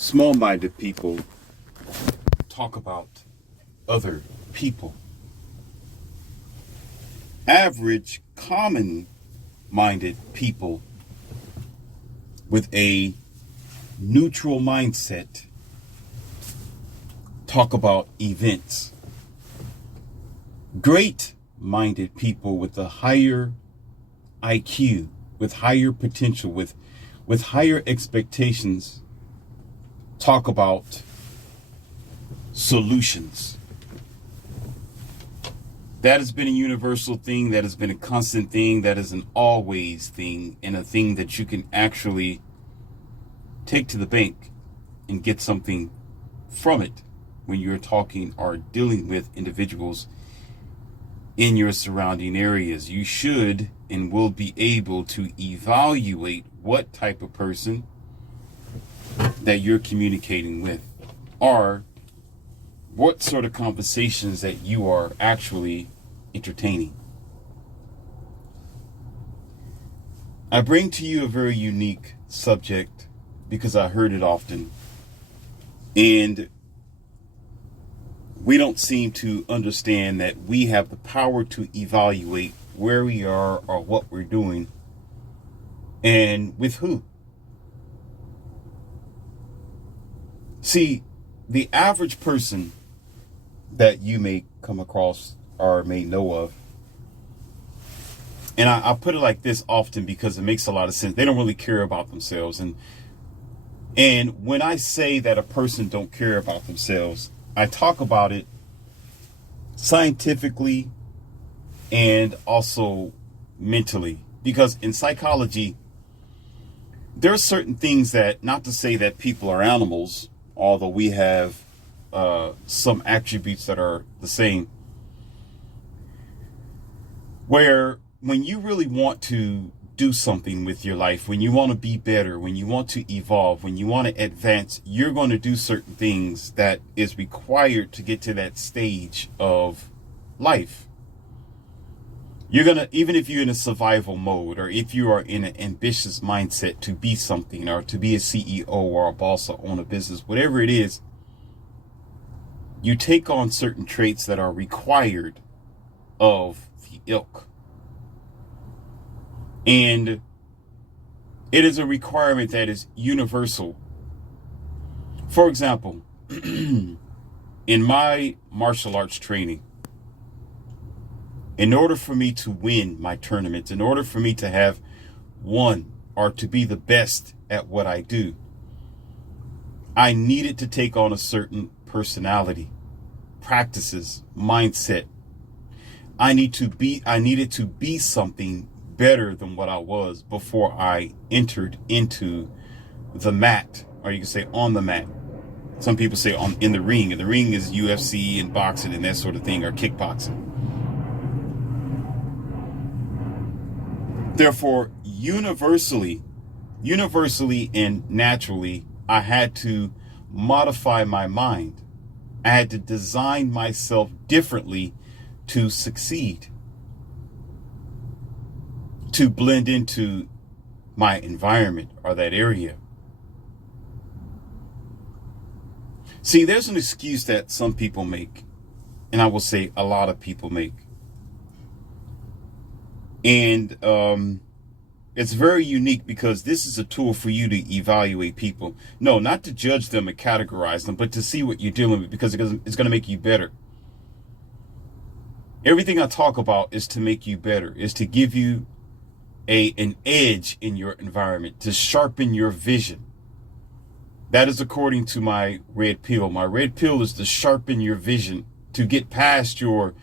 Small-minded people talk about other people. Average, common-minded people with a neutral mindset talk about events. Great-minded people with a higher IQ, with higher potential, with higher expectations, talk about solutions. That has been a universal thing. That has been a constant thing. That is an always thing, and a thing that you can actually take to the bank and get something from it when you're talking or dealing with individuals in your surrounding areas. You should and will be able to evaluate what type of person that you're communicating with, or what sort of conversations that you are actually entertaining. I bring to you a very unique subject because I heard it often, and we don't seem to understand that we have the power to evaluate where we are or what we're doing and with who. See, the average person that you may come across or may know of, and I put it like this often because it makes a lot of sense. They don't really care about themselves. And when I say that a person don't care about themselves, I talk about it scientifically and also mentally. Because in psychology, there are certain things that, not to say that people are animals, although we have some attributes that are the same, where when you really want to do something with your life, when you want to be better, when you want to evolve, when you want to advance, you're going to do certain things that is required to get to that stage of life. You're going to, even if you're in a survival mode, or if you are in an ambitious mindset to be something, or to be a CEO or a boss or own a business, whatever it is, you take on certain traits that are required of the ilk. And it is a requirement that is universal. For example, in my martial arts training, in order for me to win my tournaments, in order for me to have won or to be the best at what I do, I needed to take on a certain personality, practices, mindset. I needed to be something better than what I was before I entered into the mat, or you can say on the mat. Some people say in the ring, and the ring is UFC and boxing and that sort of thing, or kickboxing. Therefore, universally and naturally, I had to modify my mind. I had to design myself differently to succeed, to blend into my environment or that area. See, there's an excuse that some people make, and I will say a lot of people make. And it's very unique because this is a tool for you to evaluate people. No, not to judge them and categorize them, but to see what you're dealing with, because it's going to make you better. Everything I talk about is to make you better, is to give you an edge in your environment, to sharpen your vision. That is according to my red pill. My red pill is to sharpen your vision, to get past your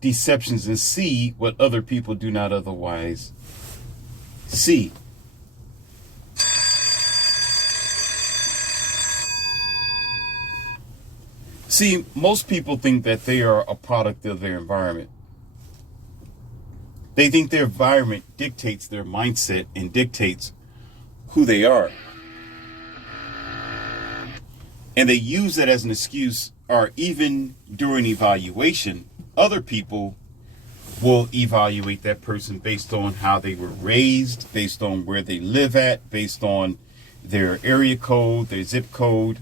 deceptions and see what other people do not otherwise see. See, most people think that they are a product of their environment. They think their environment dictates their mindset and dictates who they are. And they use that as an excuse, or even during evaluation, other people will evaluate that person based on how they were raised, based on where they live at, based on their area code, their zip code,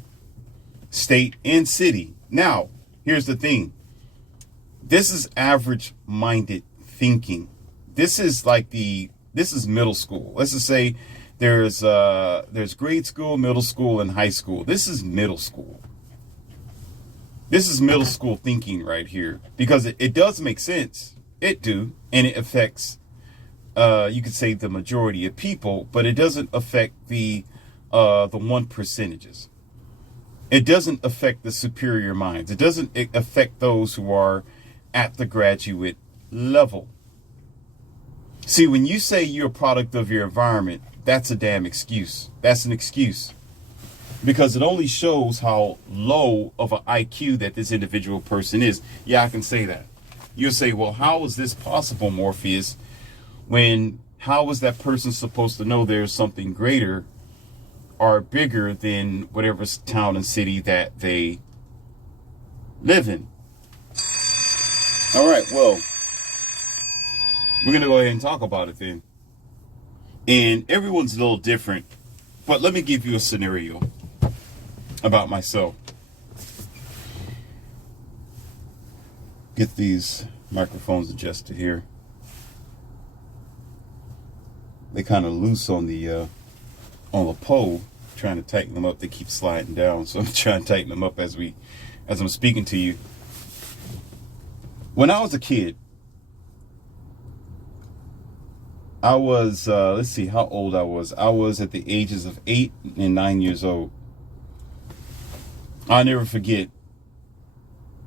state, and city. Now, here's the thing. This is average-minded thinking. This is middle school. Let's just say there's grade school, middle school, and high school. This is middle school. This is middle school thinking right here, because it does make sense. It do, and it affects, you could say, the majority of people, but it doesn't affect the 1%. It doesn't affect the superior minds. It doesn't affect those who are at the graduate level. See, when you say you're a product of your environment, that's a damn excuse. That's an excuse. Because it only shows how low of an IQ that this individual person is. Yeah, I can say that. You'll say, well, how is this possible, Morpheus? How is that person supposed to know there's something greater or bigger than whatever town and city that they live in? All right, well, we're going to go ahead and talk about it then. And everyone's a little different, but let me give you a scenario about myself. Get these microphones adjusted here. They kind of loose on the pole. Trying to tighten them up. They keep sliding down, so I'm trying to tighten them up as I'm speaking to you. When I was a kid, I was let's see how old I was. I was at the ages of 8 and 9 years old. I'll never forget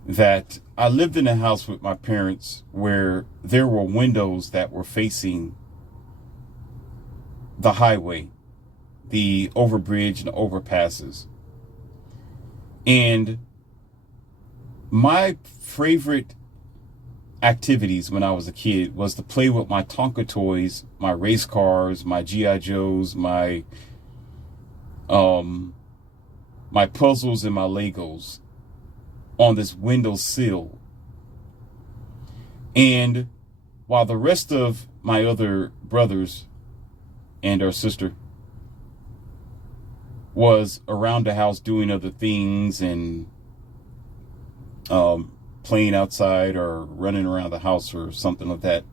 that I lived in a house with my parents where there were windows that were facing the highway, the overbridge and overpasses. And my favorite activities when I was a kid was to play with my Tonka toys, my race cars, my G.I. Joes, my puzzles and my Legos on this windowsill. And while the rest of my other brothers and our sister was around the house doing other things and playing outside or running around the house or something like that,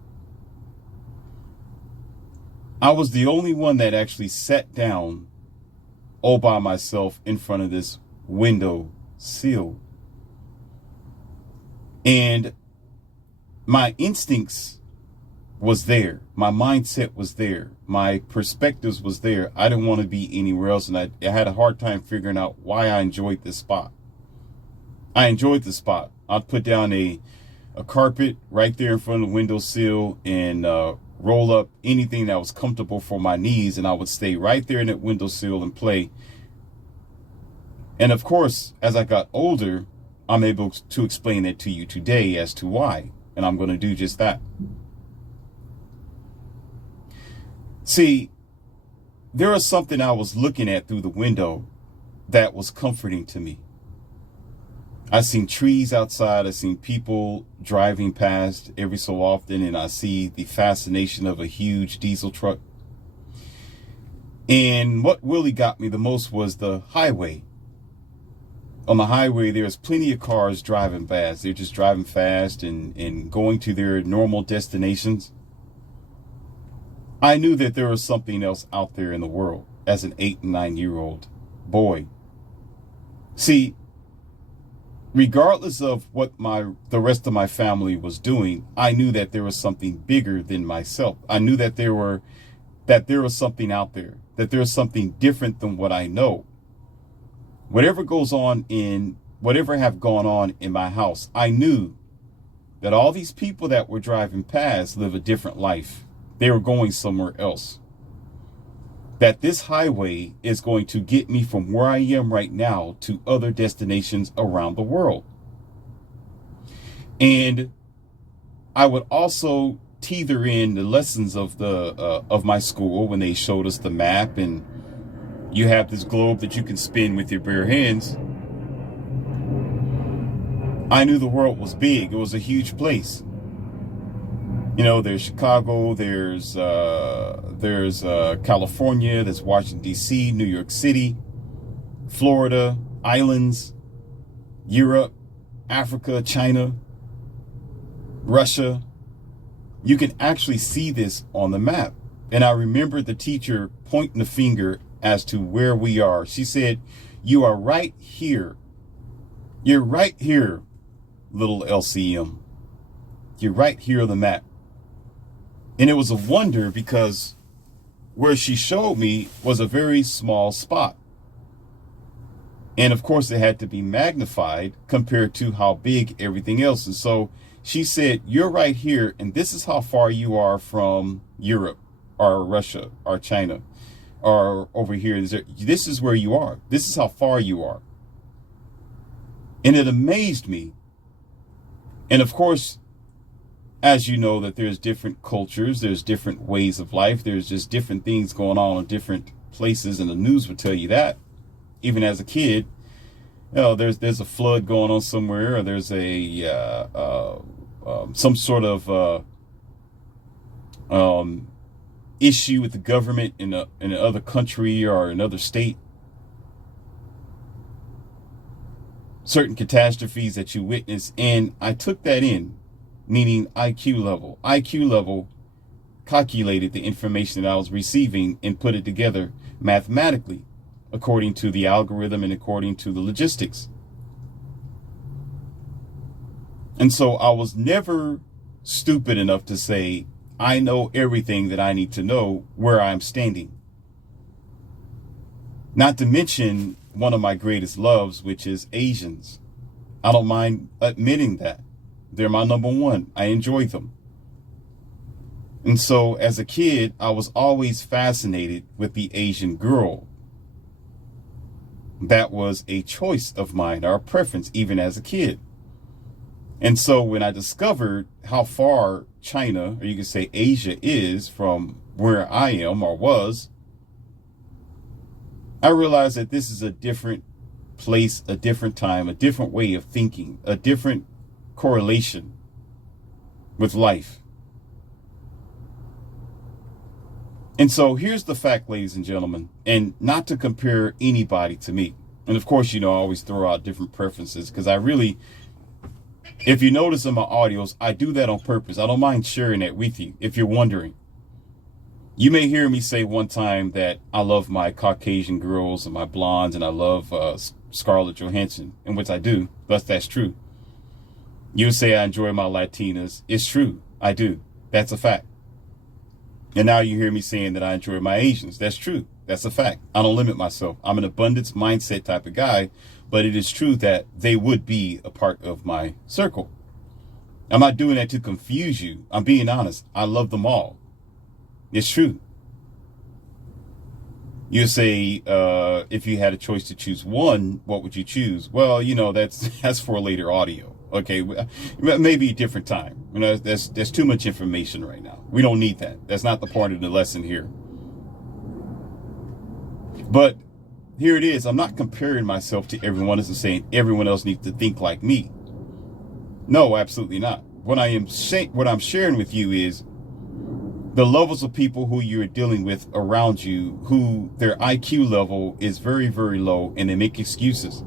I was the only one that actually sat down all by myself in front of this window sill. And my instincts was there. My mindset was there. My perspectives was there. I didn't want to be anywhere else. And I had a hard time figuring out why I enjoyed this spot. I enjoyed the spot. I'd put down a carpet right there in front of the windowsill and roll up anything that was comfortable for my knees, and I would stay right there in that windowsill and play. And of course, as I got older, I'm able to explain it to you today as to why, and I'm going to do just that. See, there was something I was looking at through the window that was comforting to me. I seen trees outside. I seen people driving past every so often, and I see the fascination of a huge diesel truck. And what really got me the most was the highway. On the highway, there's plenty of cars driving fast. They're just driving fast and going to their normal destinations. I knew that there was something else out there in the world as an 8 and 9-year-old boy. See, regardless of what the rest of my family was doing, I knew that there was something bigger than myself. I knew that there was something out there, that there was something different than what I know. Whatever have gone on in my house, I knew that all these people that were driving past live a different life. They were going somewhere else. That this highway is going to get me from where I am right now to other destinations around the world. And I would also tether in the lessons of my school when they showed us the map, and you have this globe that you can spin with your bare hands. I knew the world was big. It was a huge place. There's Chicago, there's California, there's Washington, D.C., New York City, Florida, islands, Europe, Africa, China, Russia. You can actually see this on the map. And I remember the teacher pointing the finger as to where we are. She said, "You are right here. You're right here, little LCM. You're right here on the map." And it was a wonder because where she showed me was a very small spot. And of course, it had to be magnified compared to how big everything else is. So she said, "You're right here, and this is how far you are from Europe or Russia or China or over here. This is where you are. This is how far you are." And it amazed me. And of course, as you know, that there's different cultures, there's different ways of life, there's just different things going on in different places, and the news would tell you that. Even as a kid, there's a flood going on somewhere, or there's some sort of issue with the government in another country or another state. Certain catastrophes that you witness, and I took that in, meaning IQ level. IQ level calculated the information that I was receiving and put it together mathematically, according to the algorithm and according to the logistics. And so I was never stupid enough to say, I know everything that I need to know where I'm standing. Not to mention one of my greatest loves, which is Asians. I don't mind admitting that. They're my number one. I enjoy them. And so as a kid, I was always fascinated with the Asian girl. That was a choice of mine, or a preference, even as a kid. And so when I discovered how far China, or you could say Asia, is from where I am or was, I realized that this is a different place, a different time, a different way of thinking, a different correlation with life. And so here's the fact, ladies and gentlemen, and not to compare anybody to me. And of course, I always throw out different preferences because I really, if you notice in my audios, I do that on purpose. I don't mind sharing that with you if you're wondering. You may hear me say one time that I love my Caucasian girls and my blondes, and I love Scarlett Johansson, in which I do. That's true. You say I enjoy my Latinas. It's true. I do. That's a fact. And now you hear me saying that I enjoy my Asians. That's true. That's a fact. I don't limit myself. I'm an abundance mindset type of guy, but it is true that they would be a part of my circle. I'm not doing that to confuse you. I'm being honest. I love them all. It's true. You say, if you had a choice to choose one, what would you choose? Well, that's for a later audio. Okay, maybe a different time. There's too much information right now. We don't need that. That's not the part of the lesson here. But here it is. I'm not comparing myself to everyone else and saying everyone else needs to think like me. No, absolutely not. What I'm sharing with you is the levels of people who you're dealing with around you, who their IQ level is very, very low, and they make excuses.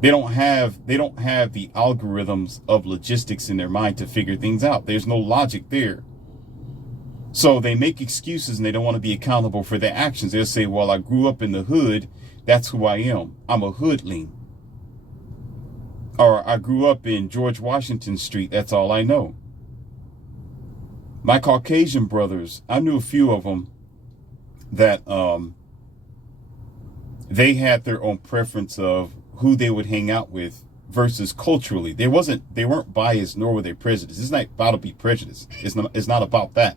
They don't have the algorithms of logistics in their mind to figure things out. There's no logic there. So they make excuses and they don't want to be accountable for their actions. They'll say, well, I grew up in the hood. That's who I am. I'm a hoodling. Or I grew up in George Washington Street. That's all I know. My Caucasian brothers, I knew a few of them that they had their own preference of who they would hang out with versus culturally. They weren't biased, nor were they prejudiced. It's not about to be prejudiced. It's not about that.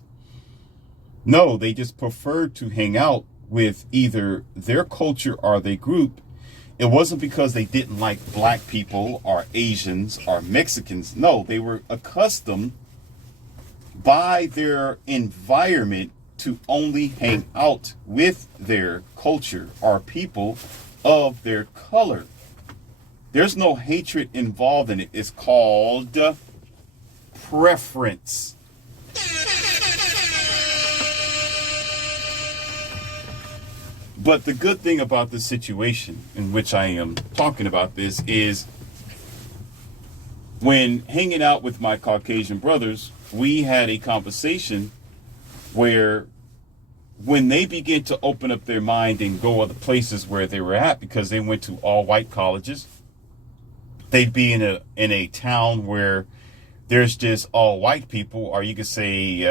No, they just preferred to hang out with either their culture or their group. It wasn't because they didn't like black people or Asians or Mexicans. No, they were accustomed by their environment to only hang out with their culture or people of their color. There's no hatred involved in it. It's called preference. But the good thing about the situation in which I am talking about this is when hanging out with my Caucasian brothers, we had a conversation where when they begin to open up their mind and go other places where they were at, because they went to all white colleges, they'd be in a town where there's just all white people, or you could say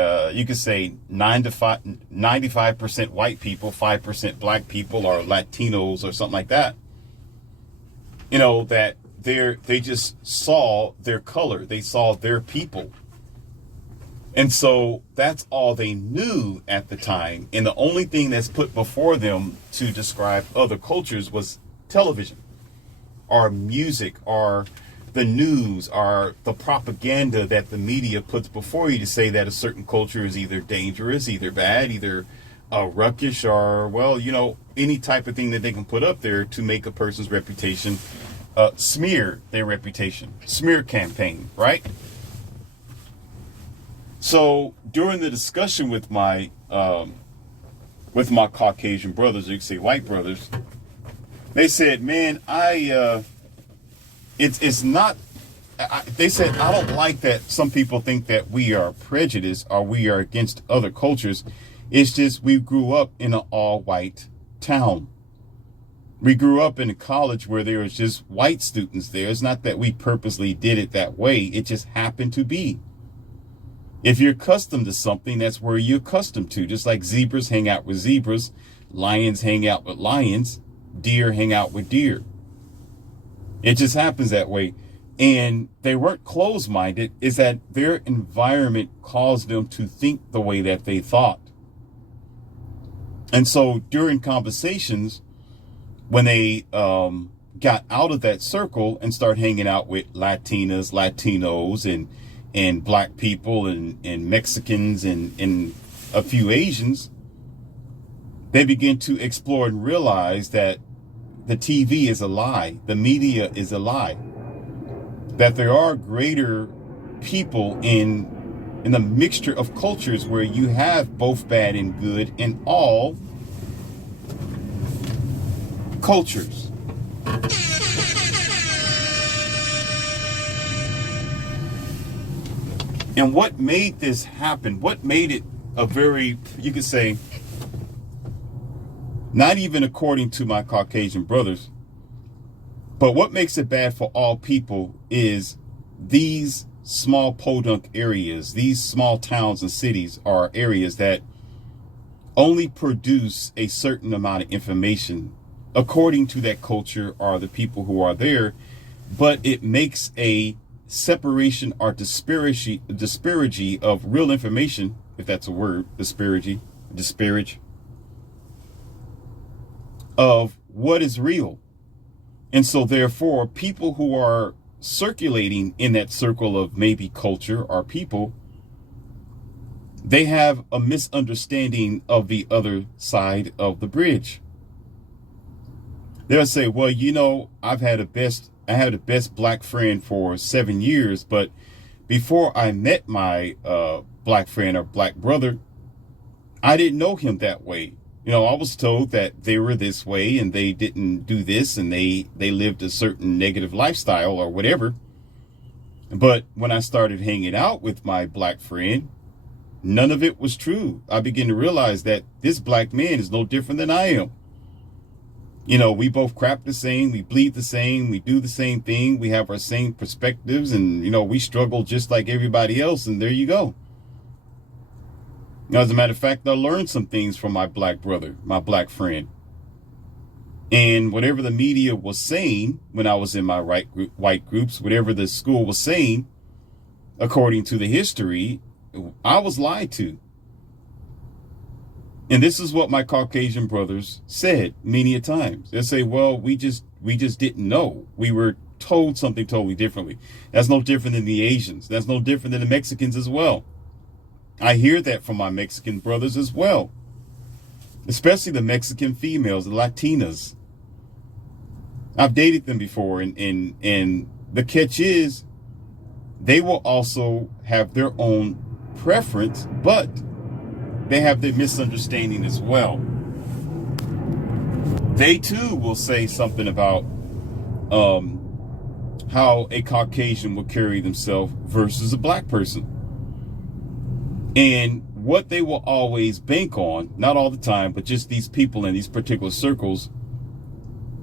95% white people, 5% black people, or Latinos, or something like that. You know, that they just saw their color, they saw their people. And so that's all they knew at the time. And the only thing that's put before them to describe other cultures was television, or music, or the news, or the propaganda that the media puts before you to say that a certain culture is either dangerous, either bad, either ruckish, or, well, you know, any type of thing that they can put up there to make a person's reputation, smear their reputation, smear campaign, right? So during the discussion with my Caucasian brothers, or you could say white brothers, they said, man, it's not, they said, I don't like that some people think that we are prejudiced or we are against other cultures. It's just we grew up in an all-white town. We grew up in a college where there was just white students there. It's not that we purposely did it that way. It just happened to be. If you're accustomed to something, that's where you're accustomed to. Just like zebras hang out with zebras, lions hang out with lions, deer hang out with deer. It just happens that way. And they weren't closed-minded. It's that their environment caused them to think the way that they thought. And so during conversations, when they got out of that circle and started hanging out with Latinas, Latinos, and black people, and Mexicans, and a few Asians, they begin to explore and realize that the TV is a lie. The media is a lie. That there are greater people in a mixture of cultures where you have both bad and good in all cultures. And what made this happen? What made it a very, you could say, not even according to my Caucasian brothers, but what makes it bad for all people is these small podunk areas, these small towns and cities are areas that only produce a certain amount of information according to that culture or the people who are there, but it makes a separation or disparity of real information, if that's a word, disparage, of what is real. And so therefore, people who are circulating in that circle of maybe culture or people, they have a misunderstanding of the other side of the bridge. They'll say, well, you know, I had the best black friend for 7 years, but before I met my black friend or black brother, I didn't know him that way. You know, I was told that they were this way and they didn't do this and they lived a certain negative lifestyle or whatever. But when I started hanging out with my black friend, none of it was true. I began to realize that this black man is no different than I am. You know, we both crap the same, we bleed the same, we do the same thing, we have our same perspectives, and, you know, we struggle just like everybody else, and there you go. Now, as a matter of fact, I learned some things from my black brother, my black friend. And whatever the media was saying when I was in my white groups, whatever the school was saying, according to the history, I was lied to. And this is what my Caucasian brothers said many a times. They say, well, we just didn't know. We were told something totally differently. That's no different than the Asians. That's no different than the Mexicans as well. I hear that from my Mexican brothers as well, especially the Mexican females, the Latinas. I've dated them before, and the catch is they will also have their own preference, but they have their misunderstanding as well. they too will say something about how a Caucasian will carry themselves versus a black person. And what they will always bank on, not all the time, but just these people in these particular circles.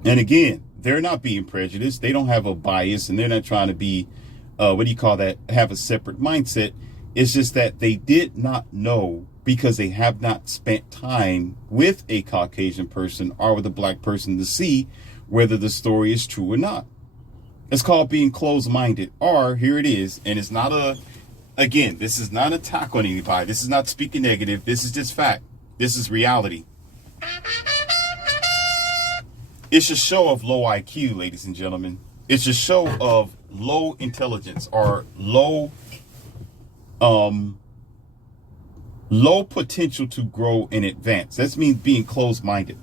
And again, they're not being prejudiced. They don't have a bias, and they're not trying to be, have a separate mindset. It's just that they did not know, because they have not spent time with a Caucasian person or with a black person to see whether the story is true or not. It's called being closed-minded. Or here it is, and it's not again, this is not an attack on anybody. This is not speaking negative. This is just fact. This is reality. It's a show of low IQ, ladies and gentlemen. It's a show of low intelligence, or low potential to grow and advance. That means being closed-minded.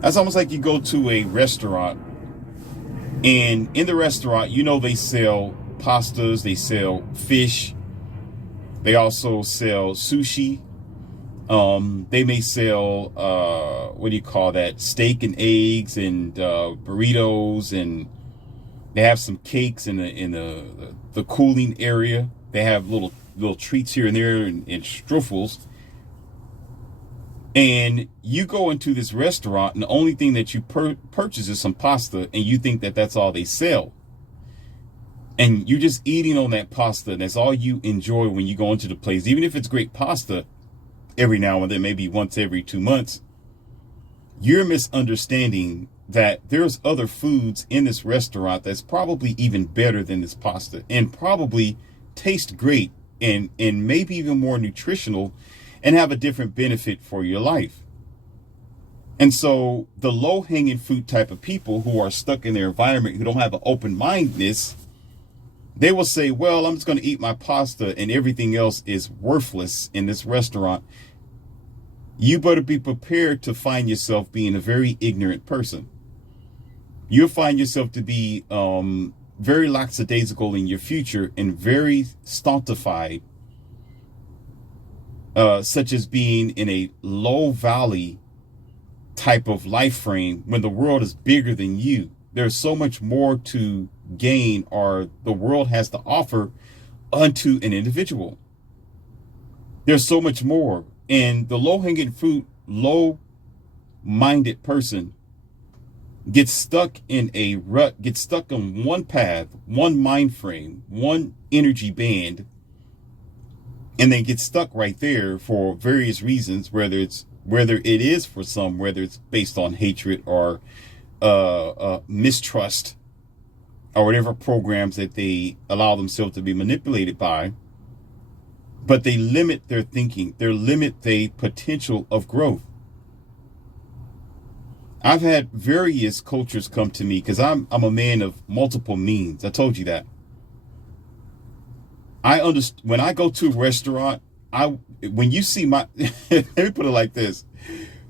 That's almost like you go to a restaurant, and in the restaurant, they sell pastas, they sell fish, they also sell sushi. They may sell, steak and eggs and burritos, and they have some cakes in the cooling area. They have little treats here and there, and struffles. And you go into this restaurant, and the only thing that you purchase is some pasta, and you think that that's all they sell. And you're just eating on that pasta, and that's all you enjoy when you go into the place. Even if it's great pasta, every now and then, maybe once every 2 months, you're misunderstanding that there's other foods in this restaurant that's probably even better than this pasta, and probably taste great, and maybe even more nutritional, and have a different benefit for your life. And so the low-hanging fruit type of people who are stuck in their environment, who don't have an open-mindedness, they will say, well, I'm just going to eat my pasta and everything else is worthless in this restaurant. You better be prepared to find yourself being a very ignorant person. You'll find yourself to be very lackadaisical in your future, and very stuntified, such as being in a low valley type of life frame when the world is bigger than you. There's so much more to gain, or the world has to offer unto an individual. There's so much more. And the low-hanging fruit, low-minded person gets stuck in a rut, gets stuck on one path, one mind frame, one energy band, and then gets stuck right there for various reasons, whether it's based on hatred or mistrust, or whatever programs that they allow themselves to be manipulated by. But they limit their thinking, they limit the potential of growth. I've had various cultures come to me, because I'm a man of multiple means. I told you that. When I go to a restaurant, when you see my, let me put it like this.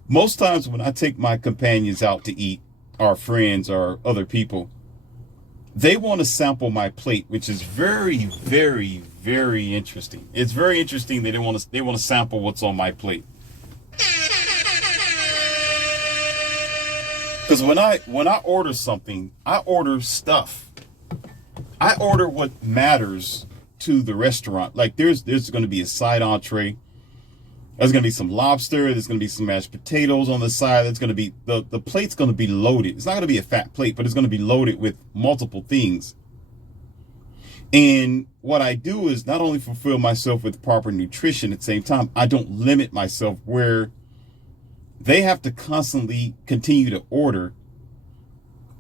Most times when I take my companions out to eat, our friends or other people, they want to sample my plate, which is very, very, very interesting. It's very interesting that they want to sample what's on my plate. Because when I order something, I order stuff. I order what matters to the restaurant. Like there's going to be a side entree. There's going to be some lobster. There's going to be some mashed potatoes on the side. There's going to be the plate's going to be loaded. It's not going to be a fat plate, but it's going to be loaded with multiple things. And what I do is not only fulfill myself with proper nutrition, at the same time, I don't limit myself where they have to constantly continue to order.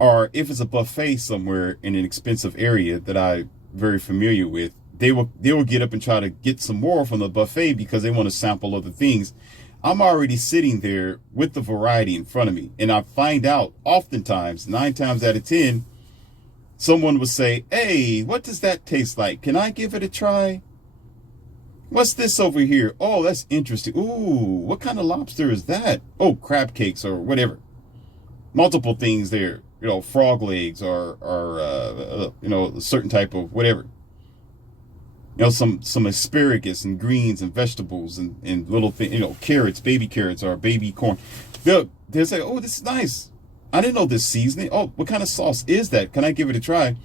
Or if it's a buffet somewhere in an expensive area that I'm very familiar with, they will get up and try to get some more from the buffet because they want to sample other things. I'm already sitting there with the variety in front of me. And I find out oftentimes, 9 times out of 10, someone will say, hey, what does that taste like? Can I give it a try? What's this over here? Oh, that's interesting. Ooh, what kind of lobster is that? Oh, crab cakes or whatever. Multiple things there. Frog legs or a certain type of whatever. some asparagus and greens and vegetables and little things, carrots, baby carrots or baby corn. They'll say, oh, this is nice. I didn't know this seasoning. Oh, what kind of sauce is that? Can I give it a try?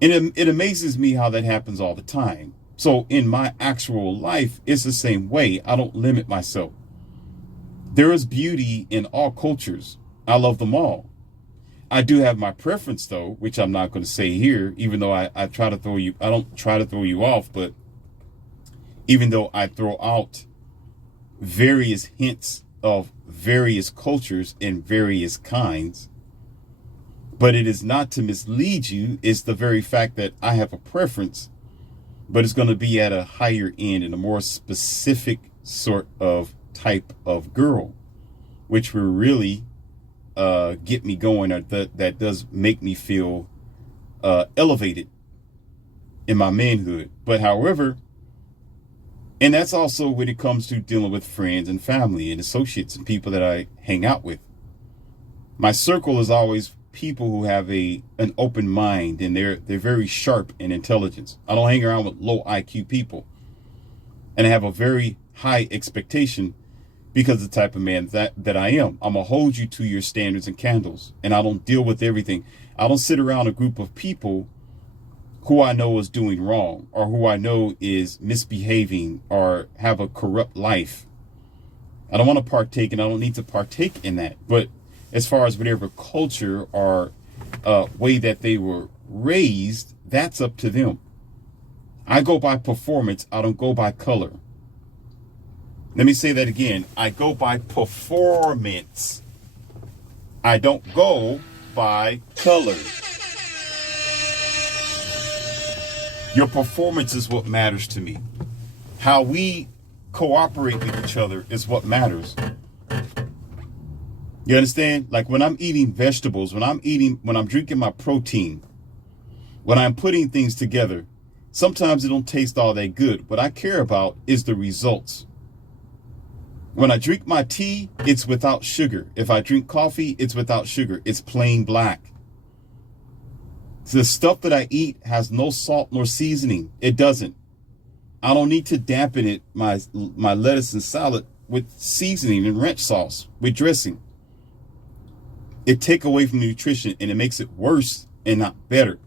And it amazes me how that happens all the time. So in my actual life, it's the same way. I don't limit myself. There is beauty in all cultures. I love them all. I do have my preference, though, which I'm not going to say here, even though I don't try to throw you off, but even though I throw out various hints of various cultures and various kinds, but it is not to mislead you. It's the very fact that I have a preference, but it's going to be at a higher end and a more specific sort of type of girl, which will really get me going, or that does make me feel elevated in my manhood. But however, and that's also when it comes to dealing with friends and family and associates and people that I hang out with. My circle is always people who have an open mind, and they're very sharp in intelligence. I don't hang around with low IQ people, and I have a very high expectation because of the type of man that I am. I'm going to hold you to your standards and candles, and I don't deal with everything. I don't sit around a group of people who I know is doing wrong, or who I know is misbehaving or have a corrupt life. I don't want to partake, and I don't need to partake in that. But as far as whatever culture or way that they were raised, that's up to them. I go by performance. I don't go by color. Let me say that again. I go by performance. I don't go by color. Your performance is what matters to me. How we cooperate with each other is what matters. You understand? Like when I'm eating vegetables, when I'm drinking my protein, when I'm putting things together, sometimes it don't taste all that good. What I care about is the results. When I drink my tea, it's without sugar. If I drink coffee, it's without sugar. It's plain black. The stuff that I eat has no salt nor seasoning. It doesn't. I don't need to dampen it, my lettuce and salad, with seasoning and ranch sauce, with dressing. It takes away from the nutrition, and it makes it worse and not better.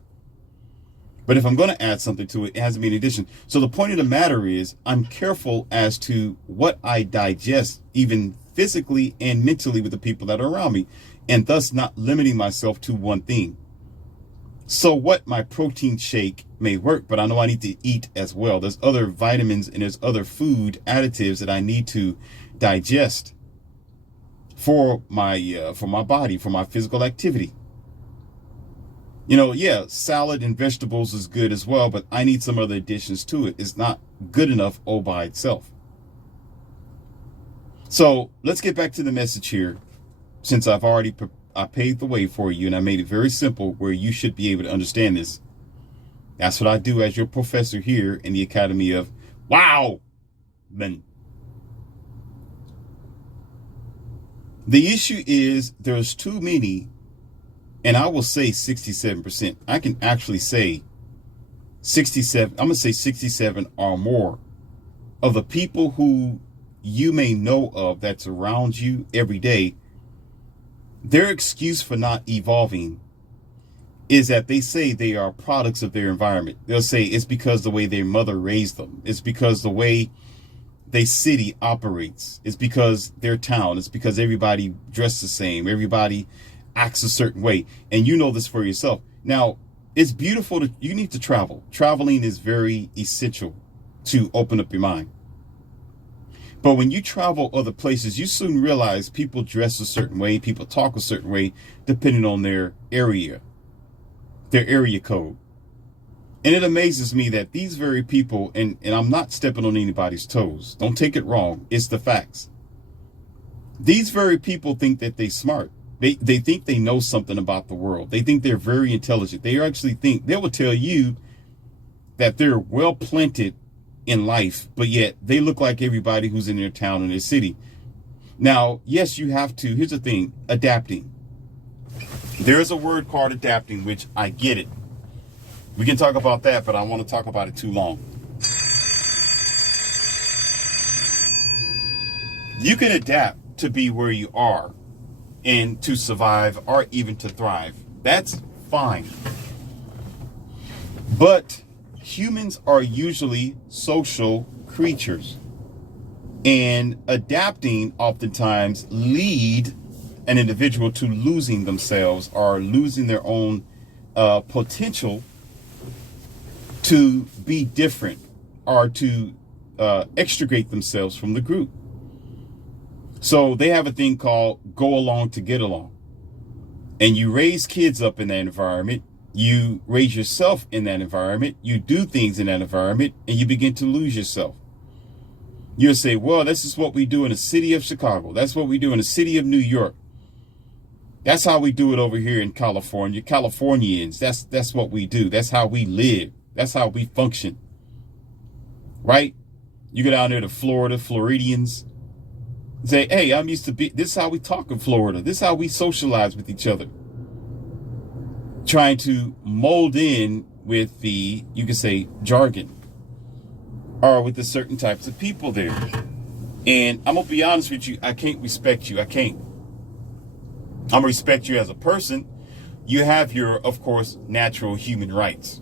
But if I'm going to add something to it, it has to be an addition. So the point of the matter is, I'm careful as to what I digest, even physically and mentally, with the people that are around me, and thus not limiting myself to one thing. So what, my protein shake may work, but I know I need to eat as well. There's other vitamins and there's other food additives that I need to digest for my body, for my physical activity. Salad and vegetables is good as well, but I need some other additions to it. It's not good enough all by itself. So let's get back to the message here, since I paved the way for you, and I made it very simple where you should be able to understand this. That's what I do as your professor here in the Academy of Wow Men. The issue is there's too many, and I will say 67%. I can actually say 67. I'm going to say 67 or more of the people who you may know of that's around you every day. Their excuse for not evolving is that they say they are products of their environment. They'll say it's because the way their mother raised them. It's because the way their city operates. It's because their town. It's because everybody dressed the same. Everybody acts a certain way. And you know this for yourself. Now, it's beautiful. You need to travel. Traveling is very essential to open up your mind. But when you travel other places, you soon realize people dress a certain way, people talk a certain way, depending on their area code. And it amazes me that these very people, and I'm not stepping on anybody's toes, don't take it wrong, it's the facts. These very people think that they're smart. They think they know something about the world. They think they're very intelligent. They actually think, they will tell you that they're well planted in life, but yet they look like everybody who's in their town and their city. Now, yes, you have to, here's the thing, adapting. There is a word called adapting, which I get it. We can talk about that, but I want to talk about it too long. You can adapt to be where you are and to survive or even to thrive. That's fine. But humans are usually social creatures. And adapting oftentimes lead an individual to losing themselves or losing their own potential to be different or to extricate themselves from the group. So they have a thing called go along to get along. And you raise kids up in that environment. You raise yourself in that environment. You do things in that environment and you begin to lose yourself. You'll say, well, this is what we do in the city of Chicago. That's what we do in the city of New York. That's how we do it over here in California. Californians, that's what we do. That's how we live. That's how we function. Right? You go down there to Florida, Floridians. Say, hey, I'm used to be, this is how we talk in Florida. This is how we socialize with each other. Trying to mold in with the, you could say, jargon. Or with the certain types of people there. And I'm going to be honest with you, I can't respect you. I can't. I'm going to respect you as a person. You have your, of course, natural human rights.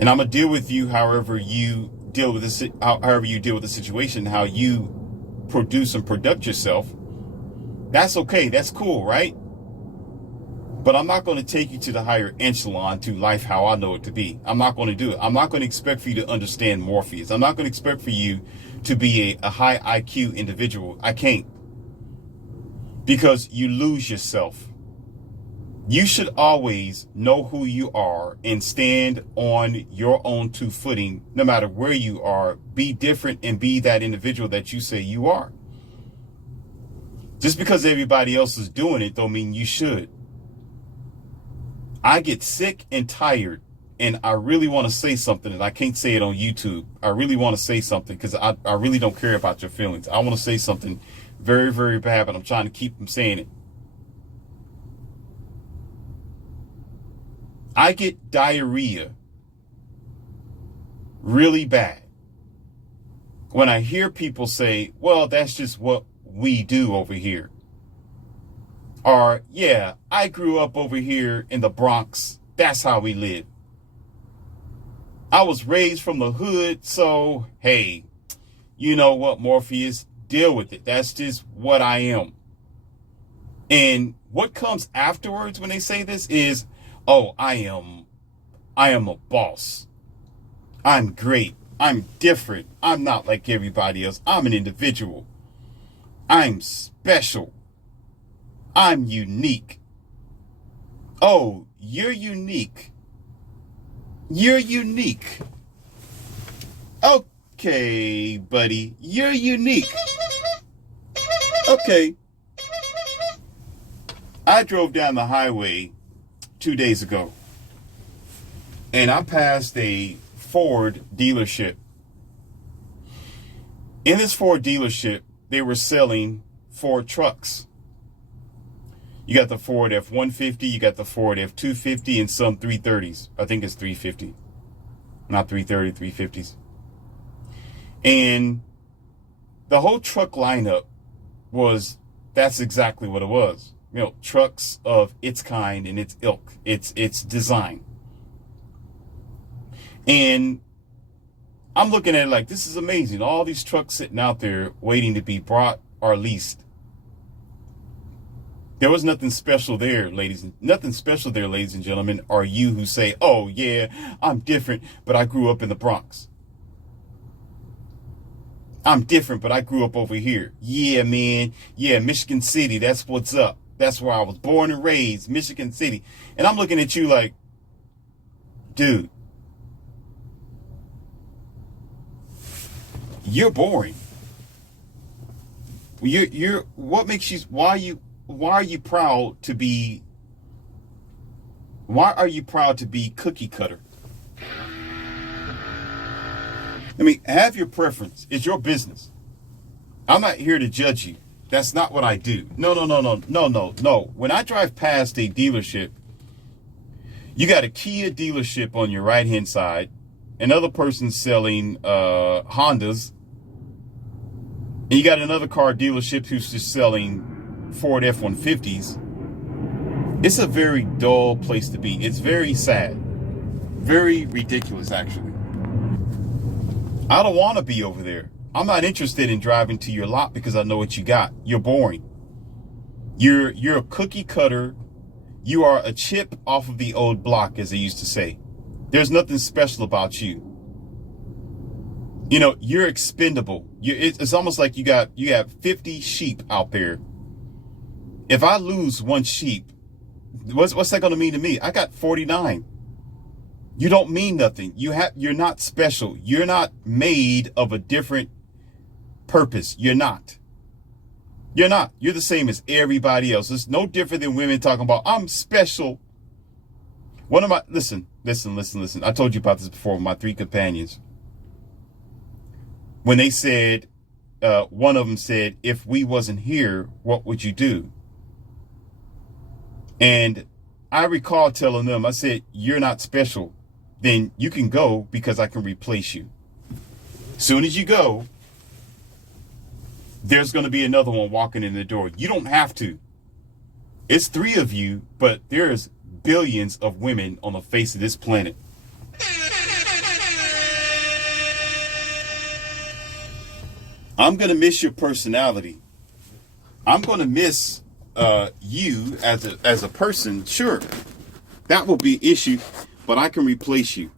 And I'm going to deal with you however you deal with this, however you deal with the situation, how you produce and product yourself. That's okay. That's cool, right? But I'm not going to take you to the higher echelon to life how I know it to be. I'm not going to do it. I'm not going to expect for you to understand Morpheus. I'm not going to expect for you to be a high IQ individual. I can't. Because you lose yourself. You should always know who you are and stand on your own two footing, no matter where you are. Be different and be that individual that you say you are. Just because everybody else is doing it don't mean you should. I get sick and tired, and I really want to say something, and I can't say it on YouTube. I really want to say something because I really don't care about your feelings. I want to say something very, very bad, but I'm trying to keep from saying it. I get diarrhea really bad when I hear people say, well, that's just what we do over here. Or, yeah, I grew up over here in the Bronx. That's how we live. I was raised from the hood, so, hey, you know what, Morpheus? Deal with it. That's just what I am. And what comes afterwards when they say this is, oh, I am a boss. I'm great. I'm different. I'm not like everybody else. I'm an individual. I'm special. I'm unique. Oh, you're unique. You're unique. Okay, buddy. You're unique. Okay. I drove down the highway 2 days ago. And I passed a Ford dealership. In this Ford dealership, they were selling Ford trucks. You got the Ford F-150, you got the Ford F-250, and some 330s. I think it's 350. Not 330, 350s. And the whole truck lineup that's exactly what it was. You know, trucks of its kind and its ilk, its design. And I'm looking at it like, this is amazing. All these trucks sitting out there waiting to be brought or leased. There was nothing special there, ladies and gentlemen, or you who say, oh, yeah, I'm different, but I grew up in the Bronx. I'm different, but I grew up over here. Yeah, man. Yeah, Michigan City, that's what's up. That's where I was born and raised, Michigan City. And I'm looking at you like, dude, you're boring. What makes you, why are you proud to be cookie cutter? I mean, have your preference. It's your business. I'm not here to judge you. That's not what I do. No. When I drive past a dealership, You got a Kia dealership on your right hand side, another person selling Hondas, and you got another car dealership who's just selling Ford F-150s. It's a very dull place to be. It's very sad. Very ridiculous, actually. I don't want to be over there. I'm not interested in driving to your lot because I know what you got. You're boring. You're a cookie cutter. You are a chip off of the old block, as they used to say. There's nothing special about you. You know, you're expendable. It's almost like you have 50 sheep out there. If I lose one sheep, what's that going to mean to me? I got 49. You don't mean nothing. You're not special. You're not made of a different purpose. You're not. You're not. You're the same as everybody else. It's no different than women talking about, I'm special. Listen. I told you about this before with my 3 companions. When they said, one of them said, if we wasn't here, what would you do? And I recall telling them, I said, you're not special. Then you can go because I can replace you. Soon as you go, there's going to be another one walking in the door. You don't have to. It's 3 of you, but there's billions of women on the face of this planet. I'm going to miss your personality. I'm going to miss you as a person. Sure, that will be an issue, but I can replace you.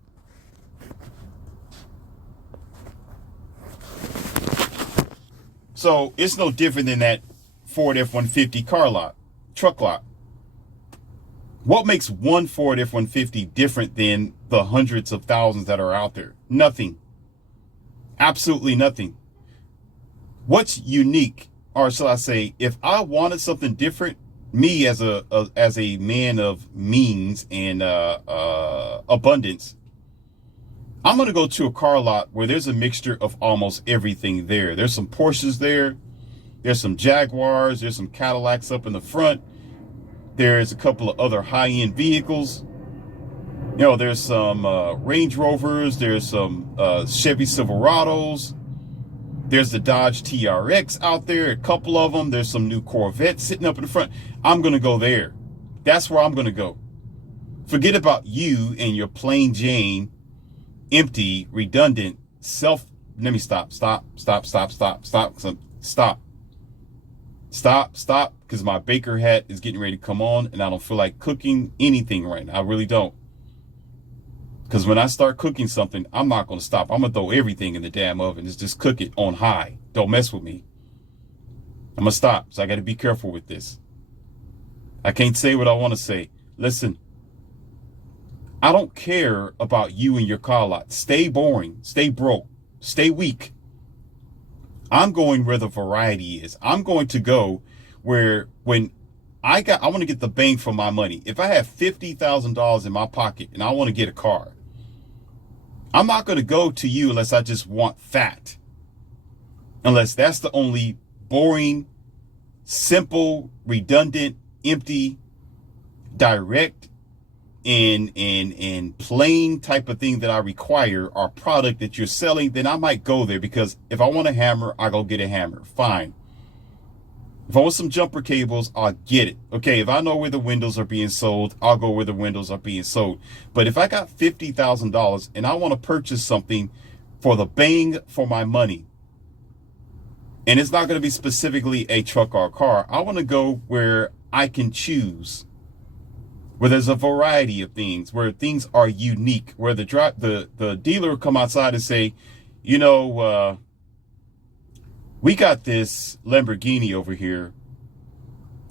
So it's no different than that Ford F-150 truck lot. What makes one Ford F-150 different than the hundreds of thousands that are out there? Nothing. Absolutely nothing. What's unique, or shall I say, if I wanted something different, me as a man of means and abundance, I'm going to go to a car lot where there's a mixture of almost everything there. There's some Porsches there. There's some Jaguars. There's some Cadillacs up in the front. There's a couple of other high-end vehicles. You know, there's some Range Rovers. There's some Chevy Silverados. There's the Dodge TRX out there, a couple of them. There's some new Corvettes sitting up in the front. I'm going to go there. That's where I'm going to go. Forget about you and your plain Jane, empty, redundant, let me stop, because my baker hat is getting ready to come on and I don't feel like cooking anything right now. I really don't. Because when I start cooking something, I'm not going to stop. I'm going to throw everything in the damn oven. Just cook it on high. Don't mess with me. I'm going to stop. So I got to be careful with this. I can't say what I want to say. Listen, I don't care about you and your car lot. Stay boring. Stay broke. Stay weak. I'm going where the variety is. I'm going to go where I want to get the bang for my money. If I have $50,000 in my pocket and I want to get a car, I'm not going to go to you unless I just want fat. Unless that's the only boring, simple, redundant, empty, direct, and plain type of thing that I require, or product that you're selling, then I might go there. Because if I want a hammer, I go get a hammer. Fine. If I want some jumper cables, I'll get it. Okay, if I know where the windows are being sold, I'll go where the windows are being sold. But if I got $50,000 and I want to purchase something for the bang for my money, and it's not going to be specifically a truck or a car, I want to go where I can choose, where there's a variety of things, where things are unique, where the dealer will come outside and say, you know, we got this Lamborghini over here,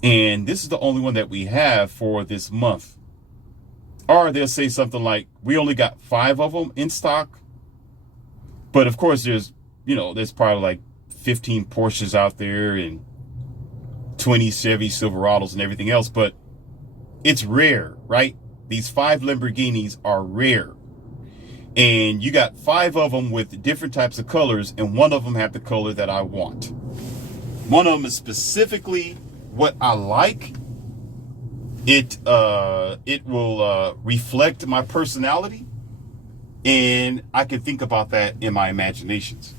and this is the only one that we have for this month. Or they'll say something like, we only got 5 of them in stock. But of course, there's probably like 15 Porsches out there and 20 Chevy Silverados and everything else. But it's rare, right? These 5 Lamborghinis are rare. And you got 5 of them with different types of colors, and one of them have the color that I want. One of them is specifically what I like, It will reflect my personality, and I can think about that in my imaginations.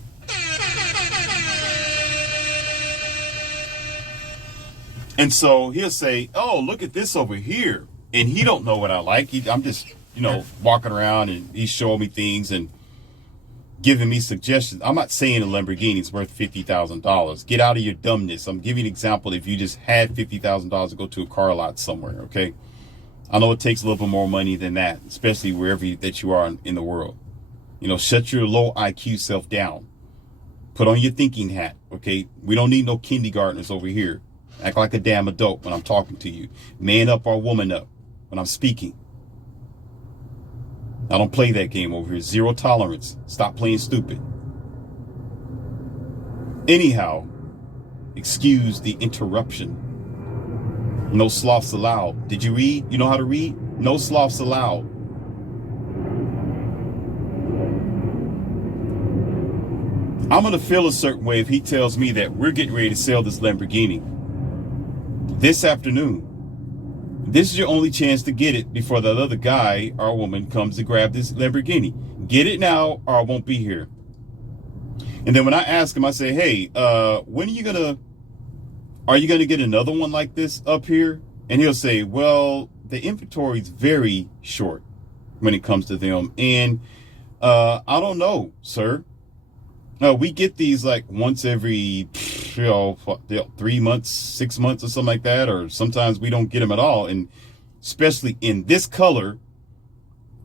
And so he'll say, "Oh, look at this over here," and he don't know what I like. I'm just, walking around, and he's showing me things and giving me suggestions. I'm not saying a Lamborghini is worth $50,000. Get out of your dumbness. I'm giving you an example. If you just had $50,000 to go to a car lot somewhere, okay? I know it takes a little bit more money than that, especially wherever that you are in the world. Shut your low IQ self down. Put on your thinking hat, okay? We don't need no kindergartners over here. Act like a damn adult when I'm talking to you. Man up or woman up when I'm speaking. I don't play that game over here. Zero tolerance. Stop playing stupid. Anyhow, excuse the interruption. No sloths allowed. Did you read? You know how to read? No sloths allowed. I'm going to feel a certain way if he tells me that we're getting ready to sell this Lamborghini this afternoon. This is your only chance to get it before that other guy or woman comes to grab this Lamborghini. Get it now or I won't be here. And then when I ask him, I say, hey, when are you going to get another one like this up here? And he'll say, well, the inventory is very short when it comes to them. And I don't know, sir. We get these like once every 3 months, 6 months or something like that. Or sometimes we don't get them at all. And especially in this color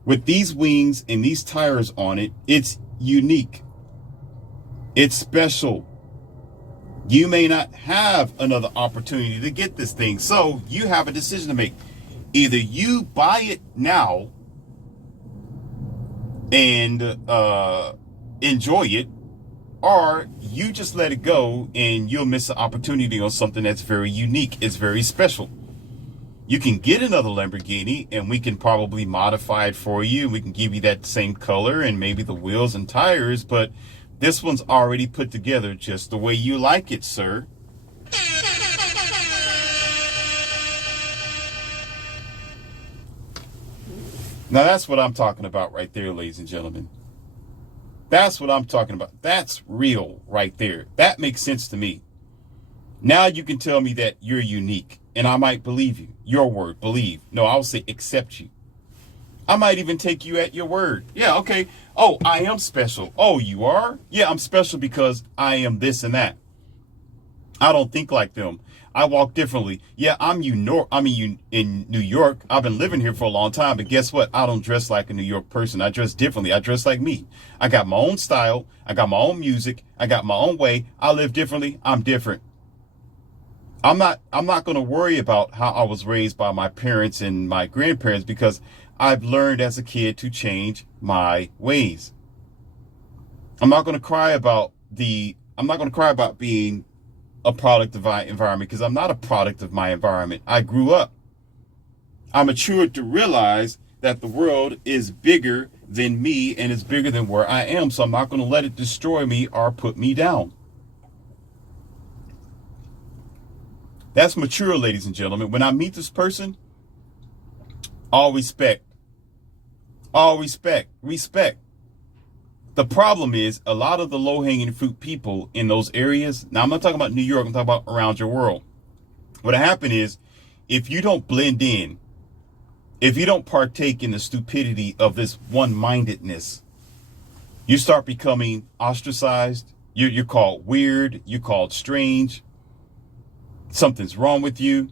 with these wings and these tires on it, it's unique. It's special. You may not have another opportunity to get this thing. So you have a decision to make. Either you buy it now and enjoy it, or you just let it go and you'll miss an opportunity on something that's very unique. It's very special. You can get another Lamborghini and we can probably modify it for you. We can give you that same color and maybe the wheels and tires, but this one's already put together just the way you like it, sir. Now that's what I'm talking about right there, ladies and gentlemen. That's what I'm talking about. That's real right there. That makes sense to me. Now you can tell me that you're unique and I might believe you. Your word, believe. No, I'll say accept you. I might even take you at your word. Yeah, okay. Oh, I am special. Oh, you are? Yeah, I'm special because I am this and that. I don't think like them. I walk differently. Yeah, I'm in New York. I've been living here for a long time, but guess what? I don't dress like a New York person. I dress differently. I dress like me. I got my own style. I got my own music. I got my own way. I live differently. I'm different. I'm not going to worry about how I was raised by my parents and my grandparents because I've learned as a kid to change my ways. I'm not going to cry about being a product of my environment because I'm not a product of my environment. I grew up. I matured to realize that the world is bigger than me and is bigger than where I am. So I'm not going to let it destroy me or put me down. That's mature, ladies and gentlemen. When I meet this person, all respect. All respect. Respect. The problem is a lot of the low-hanging fruit people in those areas. Now, I'm not talking about New York. I'm talking about around your world. What happened is if you don't blend in, if you don't partake in the stupidity of this one-mindedness, you start becoming ostracized. You're called weird. You're called strange. Something's wrong with you.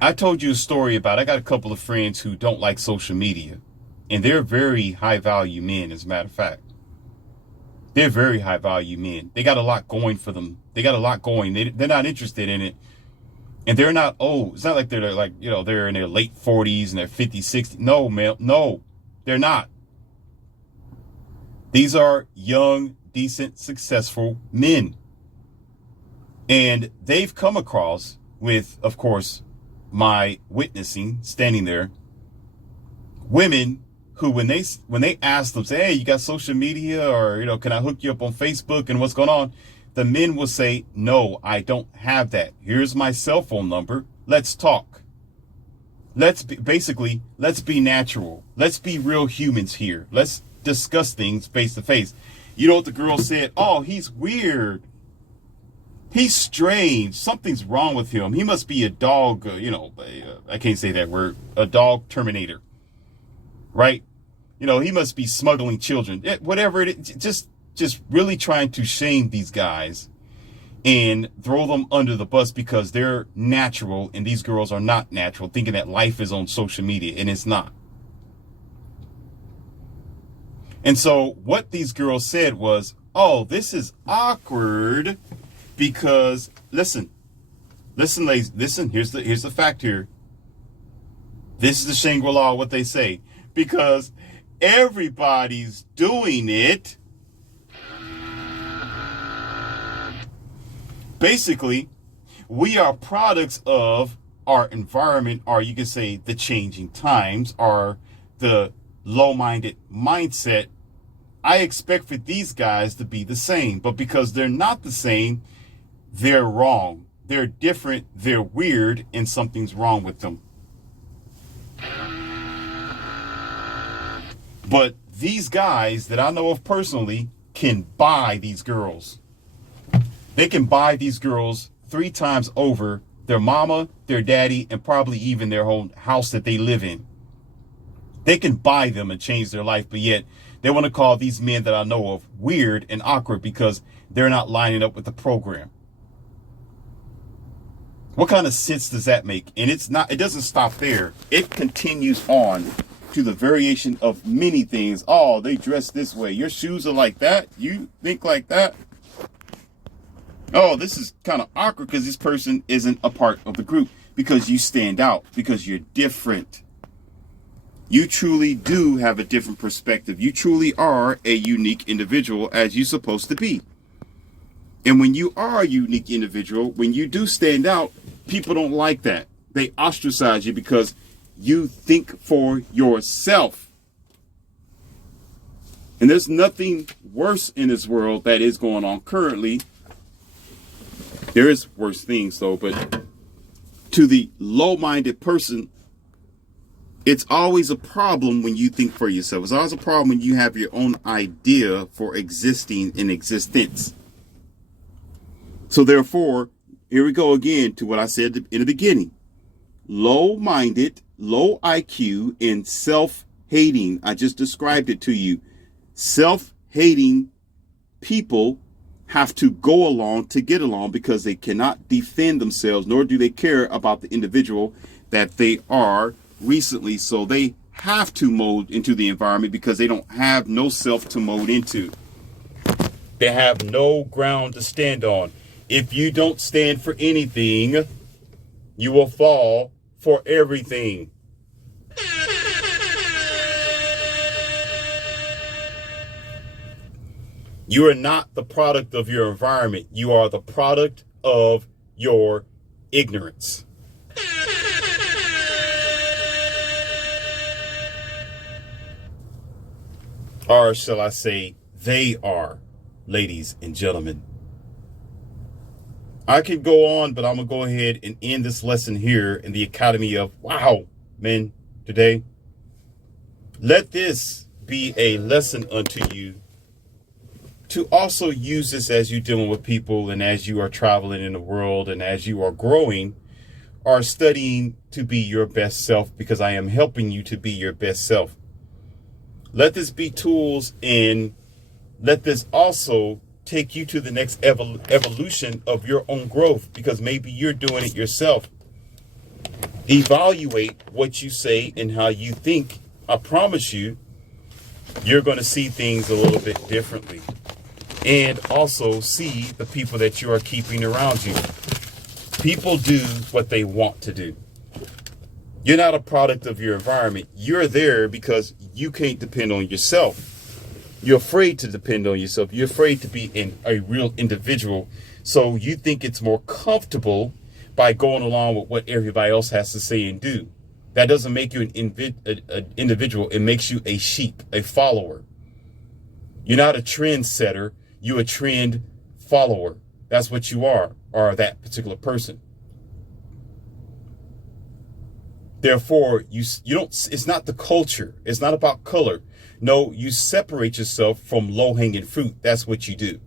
I told you a story I got a couple of friends who don't like social media. And they're very high value men, as a matter of fact. They're very high value men. They got a lot going for them. They got a lot going. They're not interested in it. And they're not old. It's not like they're like, they're in their late 40s and their 50s, 60s. No, man. No, they're not. These are young, decent, successful men. And they've come across with, of course, my witnessing, standing there, women who when they ask them, say, hey, you got social media or, can I hook you up on Facebook and what's going on? The men will say, no, I don't have that. Here's my cell phone number. Let's talk. let's be natural. Let's be real humans here. Let's discuss things face to face. You know what the girl said? Oh, he's weird. He's strange. Something's wrong with him. He must be a dog, I can't say that word, a dog terminator, right? He must be smuggling children. Whatever it is, just really trying to shame these guys and throw them under the bus because they're natural and these girls are not natural, thinking that life is on social media, and it's not. And so what these girls said was, oh, this is awkward because listen, ladies, listen, here's the fact here. This is the Shangri-La, what they say, because everybody's doing it. Basically, we are products of our environment, or you can say the changing times, or the low-minded mindset. I expect for these guys to be the same, but because they're not the same, they're wrong. They're different, they're weird, and something's wrong with them. But these guys that I know of personally can buy these girls. They can buy these girls 3 times over their mama, their daddy, and probably even their whole house that they live in. They can buy them and change their life, but yet they want to call these men that I know of weird and awkward because they're not lining up with the program. What kind of sense does that make? And it doesn't stop there. It continues on to the variation of many things. Oh, they dress this way. Your shoes are like that. You think like that. Oh, this is kind of awkward because this person isn't a part of the group, because you stand out, because you're different. You truly do have a different perspective. You truly are a unique individual, as you're supposed to be. And when you are a unique individual, when you do stand out, people don't like that. They ostracize you because you think for yourself. And there's nothing worse in this world that is going on currently. There is worse things though, but to the low-minded person, it's always a problem when you think for yourself. It's always a problem when you have your own idea for existing in existence. So therefore, here we go again to what I said in the beginning. Low-minded, low IQ, and self-hating. I just described it to you. Self-hating people have to go along to get along because they cannot defend themselves, nor do they care about the individual that they are recently. So they have to mold into the environment because they don't have no self to mold into. They have no ground to stand on. If you don't stand for anything, you will fall for everything. You are not the product of your environment. You are the product of your ignorance. Or shall I say, they are, ladies and gentlemen. I could go on, but I'm going to go ahead and end this lesson here in the Academy of Wow Men today. Let this be a lesson unto you to also use this as you're dealing with people and as you are traveling in the world and as you are growing or studying to be your best self, because I am helping you to be your best self. Let this be tools, and let this also take you to the next evolution of your own growth, because maybe you're doing it yourself. Evaluate what you say and how you think. I promise you, you're going to see things a little bit differently. And also see the people that you are keeping around you. People do what they want to do. You're not a product of your environment. You're there because you can't depend on yourself. You're afraid to depend on yourself. You're afraid to be a real individual. So you think it's more comfortable by going along with what everybody else has to say and do. That doesn't make you an individual. It makes you a sheep, a follower. You're not a trendsetter. You're a trend follower. That's what you are, or that particular person. Therefore, you don't, it's not the culture. It's not about color. No, you separate yourself from low-hanging fruit. That's what you do.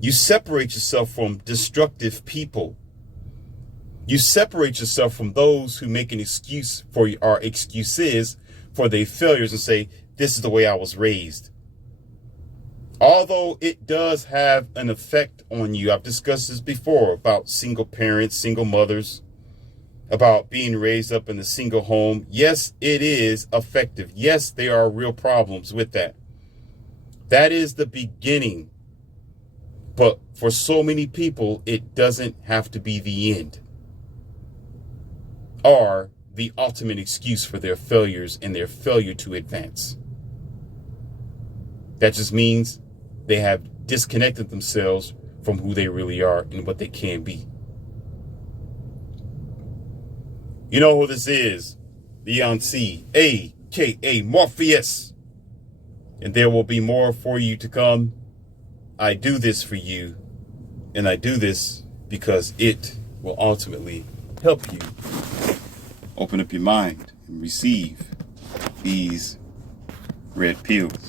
You separate yourself from destructive people. You separate yourself from those who make an excuse for our excuses for their failures and say, this is the way I was raised. Although it does have an effect on you. I've discussed this before about single parents, single mothers, about being raised up in a single home. Yes, it is effective. Yes, there are real problems with that. That is the beginning. But for so many people, it doesn't have to be the end or the ultimate excuse for their failures and their failure to advance. That just means they have disconnected themselves from who they really are and what they can be. You know who this is? Beyonce, a.k.a. Morpheus. And there will be more for you to come. I do this for you. And I do this because it will ultimately help you open up your mind and receive these red pills.